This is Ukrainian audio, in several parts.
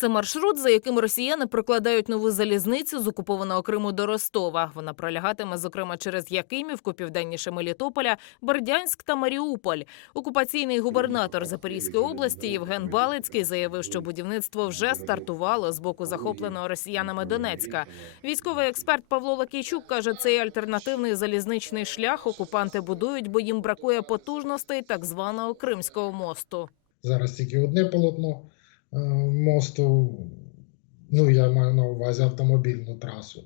Це маршрут, за яким росіяни прокладають нову залізницю з окупованого Криму до Ростова. Вона пролягатиме, зокрема, через Якимівку, південніше Мелітополя, Бердянськ та Маріуполь. Окупаційний губернатор Запорізької області Євген Балицький заявив, що будівництво вже стартувало з боку захопленого росіянами Донецька. Військовий експерт Павло Лакійчук каже, цей альтернативний залізничний шлях окупанти будують, бо їм бракує потужностей так званого Кримського мосту. Зараз тільки одне полотно мосту, ну я маю на увазі автомобільну трасу,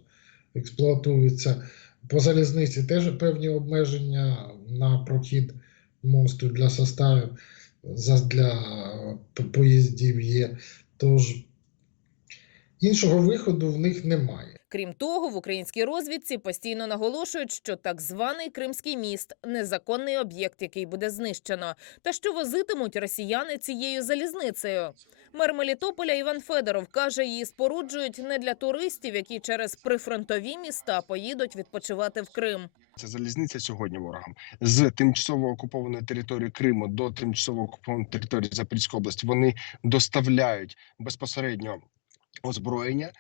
експлуатується. По залізниці теж певні обмеження на прохід мосту для составів для поїздів є. Тож іншого виходу в них немає. Крім того, в українській розвідці постійно наголошують, що так званий Кримський міст незаконний об'єкт, який буде знищено, та що возитимуть росіяни цією залізницею. Мер Мелітополя Іван Федоров каже, її споруджують не для туристів, які через прифронтові міста поїдуть відпочивати в Крим. Це залізниця сьогодні ворогам з тимчасово окупованої території Криму до тимчасово окупованої території Запорізької області. Вони доставляють безпосередньо озброєння,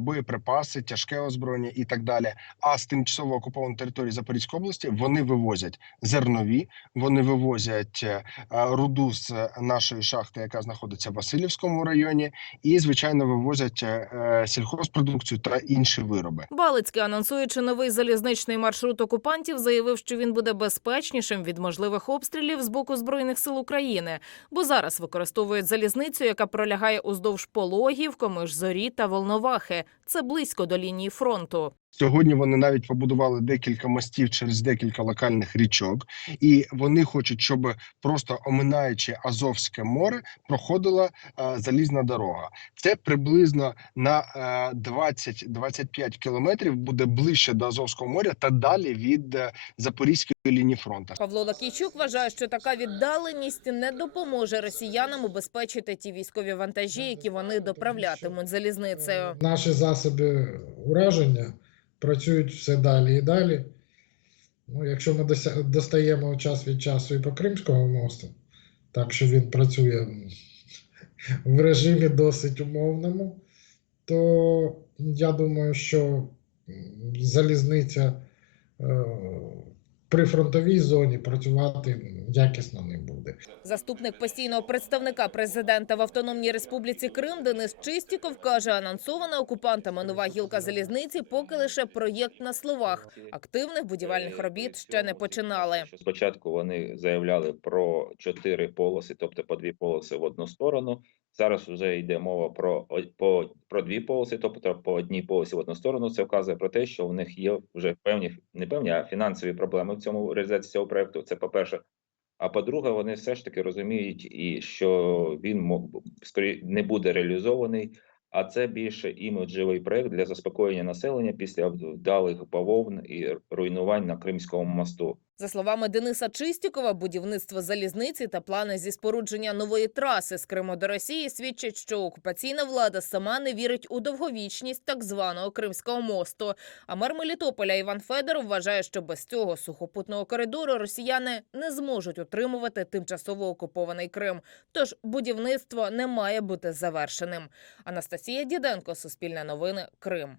боєприпаси, тяжке озброєння і так далі. А з тимчасово окупованої території Запорізької області вони вивозять зернові, вони вивозять е, руду з нашої шахти, яка знаходиться в Васильівському районі, і звичайно вивозять е, е, сільхозпродукцію та інші вироби. Балицький, анонсуючи новий залізничний маршрут окупантів, заявив, що він буде безпечнішим від можливих обстрілів з боку збройних сил України, бо зараз використовують залізницю, яка пролягає уздовж пологів, комиш зорі та волновахи. Це близько до лінії фронту. Сьогодні вони навіть побудували декілька мостів через декілька локальних річок, і вони хочуть, щоб просто оминаючи Азовське море, проходила е, залізна дорога. Це приблизно на е, 20-25 кілометрів буде ближче до Азовського моря та далі від е, Запорізької лінії фронту. Павло Лакійчук вважає, що така віддаленість не допоможе росіянам убезпечити ті військові вантажі, які вони доправлятимуть залізницею. Наші засоби ураження працюють все далі і далі. Ну, якщо ми достаємо час від часу і по Кримського мосту, так що він працює в режимі досить умовному, то я думаю, що залізниця е, при фронтовій зоні працювати якісно не буде. Заступник постійного представника президента в Автономній Республіці Крим Денис Чистіков каже, анонсована окупантами нова гілка залізниці поки лише проєкт на словах. Активних будівельних робіт ще не починали. Спочатку вони заявляли про чотири полоси, тобто по дві полоси в одну сторону. Зараз вже йде мова про по про дві полоси, тобто по одній полосі в одну сторону. Це вказує про те, що в них є вже певні не певні, а фінансові проблеми в цьому реалізації цього проекту. Це по перше. А по-друге, вони все ж таки розуміють, і що він мо- скорі не буде реалізований. А це більше іміджевий проект для заспокоєння населення після вдалих бавовн і руйнувань на Кримському мосту. За словами Дениса Чистікова, будівництво залізниці та плани зі спорудження нової траси з Криму до Росії свідчать, що окупаційна влада сама не вірить у довговічність так званого Кримського мосту. А мер Мелітополя Іван Федоров вважає, що без цього сухопутного коридору росіяни не зможуть утримувати тимчасово окупований Крим. Тож будівництво не має бути завершеним. Анастасія Діденко, Суспільне новини, Крим.